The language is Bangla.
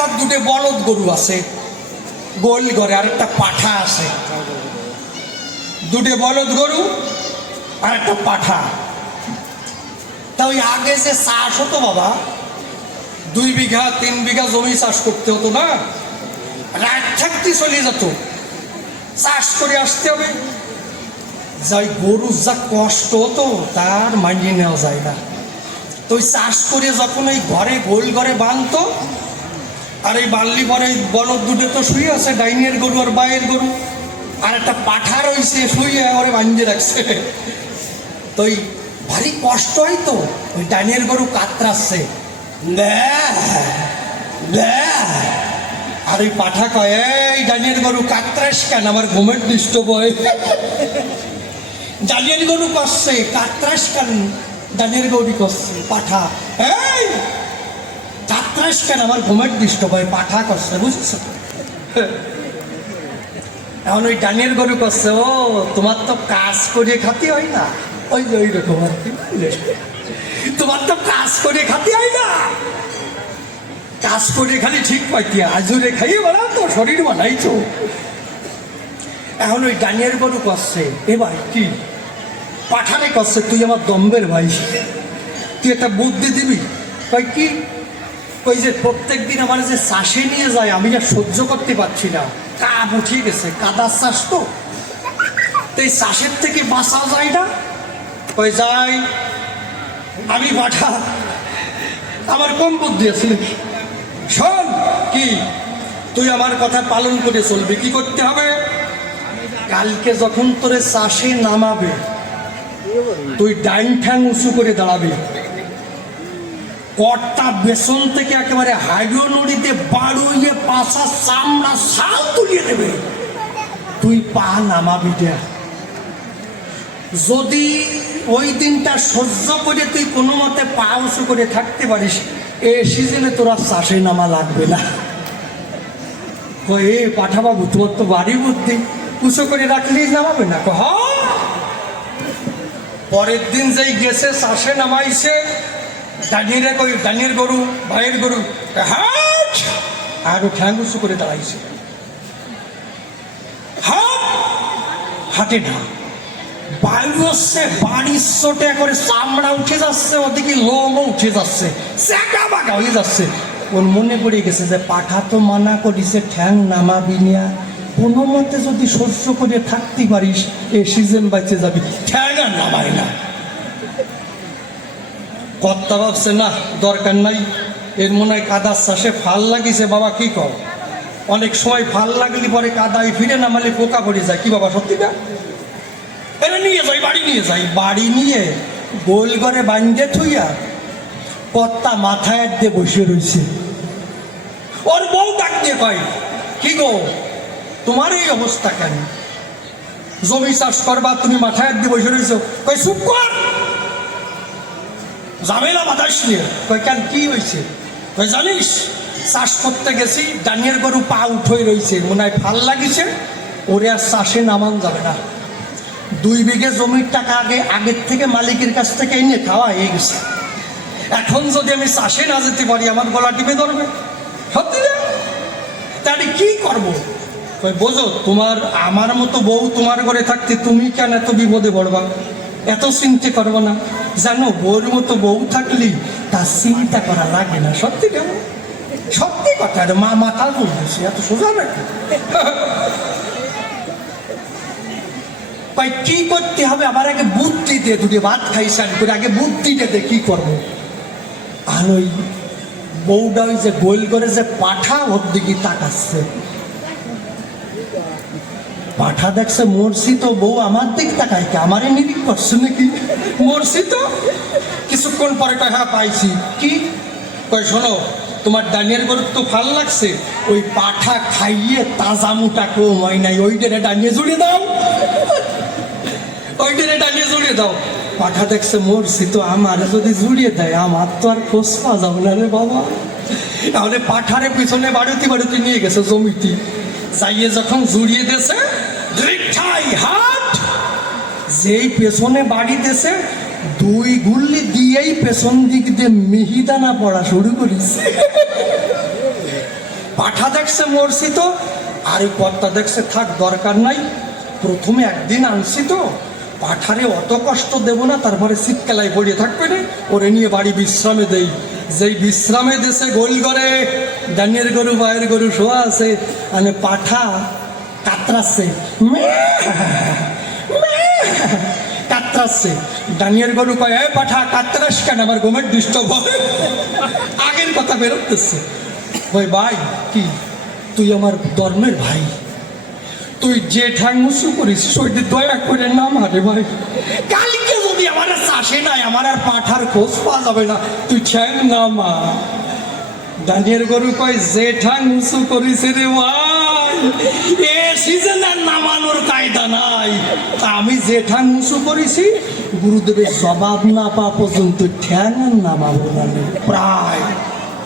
তার দুটো বলদ গরু আছে গোল ঘরে, আর একটা পাঠা আছে। দুটো বলদ গরু আর একটা পাঠা। তা ওই আগে যে চাষ হতো বাবা, 2 বিঘা 3 বিঘা জমি চাষ করতে হতো না, রাত থাকতে চলে যেত, চাষ করে আসতে হবে। যাই গরুর যা কষ্ট হতো তার মানিয়ে নেওয়া যায় না। তো ওই চাষ করে যখন ওই ঘরে গোল ঘরে বাঁধতো, আর এই বাল্লি পরে বলদ দুটো তো শুয়ে আছে, ডাইনের গরু আর বাইয়ের গরু, আর একটা পাঠা রয়েছে শুয়ে ওরে বাঁধিয়ে রাখছে। তো ওই ভারী কষ্ট হয় তো, ওই ডাইনের গরু কাতরাচ্ছে, আর ওই পাঠা কয়, এই ডাইনের গরু কাতরাস কেন, আমার ঘুমের ডিস্টার্ব হয়। ডাইনের গরু কষছে, কাতরাস কেন, ডাইনের গরু কষছে। পাঠা, এই কাতরাস কেন, আমার ঘুমের ডিস্টার্ব হয়। পাঠা কষছে, বুঝেছ? এখন ওই ডাইনের গরু কষছে, ও তোমার তো কাজ করে খাতে হয় না, ওই যে ওই রকম আর কি, তোমার তো কাজ করে খাতে হয় না, কাজ করে খালি ঠিক পাইতি, আজুরে খাইয়ে বেড়া তো শরীর বানাইছো। এখন ওই ডাইনের গরু কষছে, এবার কি পাঠারে কষছে, তুই আমার দম্বের ভাই, তুই একটা বুদ্ধি দিবি। কই কি? ওই যে প্রত্যেক দিন আমার যে চাষে নিয়ে যায়, আমি যা সহ্য করতে পারছি না, কাপ উঠিয়ে গেছে, কাদার চাষ তো, এই চাষের থেকে বাঁচা যায় না। ওই যাই আমি পাঠা, আমার কম বুদ্ধি আছে নাকি? শোন, কি তুই আমার কথা পালন করে চলবি। কি করতে হবে? কালকে যখন তোরে চাষে নামাবে, তুই ডাইন ঠ্যাং উঁচু করে দাঁড়াবি, কটটা বেসন থেকে একেবারে হাইড্রো নদীতে বাড়ুইয়ে পাশা চামড়া শাল তুলিয়ে দেবে, তুই পা নামাবি। যদি ওই দিনটা সহ্য করে তুই কোনো মতে পা উঁচু করে থাকতে পারিস, এ সিজনে তোরা চাষে নামা লাগবে না। এ পাঠা বাবু, তোমার তো বাড়ি বুদ্ধি, উঁচু করে রাখলেই নামাবে না। পরের দিন যেই গেছে চাষে নামাইছে, ডানির গরু ভাইয়ের গরু আরো ঠ্যাং উঁচু করে দাঁড়াইছে, হাটে না, বায়ু হচ্ছে, বাড়ির চোটে করে চামড়া উঠে যাচ্ছে, ওদিকে লোমও উঠে যাচ্ছে, চ্যাকা বাঁকা হয়ে যাচ্ছে। ওর মনে পড়ে গেছে যে পাঠা তো মানা করিছে ঠ্যাং নামাবি নিয়া, কোনো মতে যদি শস্য করে থাকতে পারিস, এ সিজন বাইচে যাবি, ঠ্যাং আর নামায় না। কর্তা ভাবছে না দরকার নাই, এর মনে হয় কাদার চাষে ফাল লাগিছে। বাবা কি কর, অনেক সময় ফাল লাগলে পরে কাদায় ফিরে নামালে পোকা পড়ে যায়। কি বাবা সত্যি না? এটা নিয়ে যাই, বাড়ি নিয়ে যাই, বাড়ি নিয়ে গোল করে বাঁধে থুইয়া কর্তা মাথায় দিয়ে বসে রয়েছে। ওর বউ ডাক দিয়ে কয়, কি গো তোমার এই অবস্থা কেন? জমি চাষ করবা, তুমি মাথায় দিয়ে বসে রয়েছো। কই চুপ কর, ঝামেলা বাতাস নিয়ে। কই কেন, কি হয়েছে? কই জানিস, চাষ করতে গেছি, ডানিয়ার গরু পা উঠে রয়েছে, মনে হয় ফাল লাগিছে, ওরে আর চাষে নামান যাবে না। 2 বিঘে জমির টাকা আগের থেকে মালিকের কাছ থেকে এনে খাওয়া হয়ে গেছে, এখন যদি আমি চাষে না যেতে পারি আমার গলা টিপে ধরবে। সত্যি না? তাহলে কি করবো? বোঝো, তোমার আমার মতো বউ তোমার ঘরে থাকতে তুমি কেন এত বিপদে পড়বা, এত চিন্তা করবো না। জানো, বউর মতো বউ থাকলে তার চিন্তা করা লাগে না। সত্যি কেন? সত্যি কথা, মা মাথা বলতেছে, এত সোজা নাকি? কি করতে হবে? আমার আগে বুদ্ধি দে, দুটো ভাত খাইছেন করে আগে বুদ্ধিটা দে, কি করবো? আর ওই বউটা ওই যে গোল করে যে পাঠা, ওর দিকে তাকাচ্ছে। পাঠা দেখছে মরছি তো, বউ আমার দিক তাকাই, আমারে নিরিখ করছে নাকি? মরছি তো। কিছুক্ষণ পরে কয়, হ্যাঁ পাইছি। কি কয়, শোনো, তোমার ডানিয়ার গরু তো ভাল লাগছে, ওই পাঠা খাইয়ে তাজা মোটা কম হয় নাই, ওইটারে ডানিয়ে জুড়ে দাও, ওইটারে ডানিয়ে জুড়ে দাও। পাঠা দেখছে মরছি তো, আমার যদি জুড়িয়ে দেয় আমার তো আর খোঁজ পাওয়া যাবে না রে বাবা। তাহলে পাঠারে পিছনে বাড়িতে বাড়িতে নিয়ে গেছে জমিতে, যাইয়ে যখন জুড়িয়ে দিয়েছে, হাট যেই পেছনে বাড়ি দিয়েছে, 2 গুল্লি দিয়েই পেছন দিক দিয়ে মিহিদানা পড়া শুরু করেছে। পাঠা দেখছে মরছি তো, আর ওই কর্তা দেখছে থাক দরকার নাই, প্রথমে একদিন আনছি তো, পাঠারে অত কষ্ট দেব না, তারপরে শীতকালায় পড়িয়ে থাকবে না, ওরে নিয়ে বাড়ি বিশ্রামে দেই। যেই বিশ্রামে দেশে গোল করে ডানিয়ার গরু বায়ের গরু শোয়া আছে, মানে পাঠা কাতরাচ্ছে, কাতরাচ্ছে। ডানিয়ার গরু কয় এ পাঠা কাতরাস কেন, আমার ঘুমের ডিস্টার্ব হবে। আগের কথা বেরোতেছে। ওই ভাই কি তুই আমার ধর্মের ভাই, তুই যে ঠ্যাং মুসু করিস ওইটি দয়া করে নাম হারে ভাই, কালকে যদি আমার চাষে নাই আমার আর পাঠার খোঁজ পাওয়া যাবে না, তুই ঠ্যাং নামা। ডানিয়ার গরু কয় যে ঠ্যাং মুসু করিস রে ভাই, এ সিজনের নামানোর কায়দা নাই, তা আমি যে ঠ্যাং মুসু করেছি গুরুদেবের জবাব না পাওয়া পর্যন্ত ঠ্যাং নামাবো না প্রায়।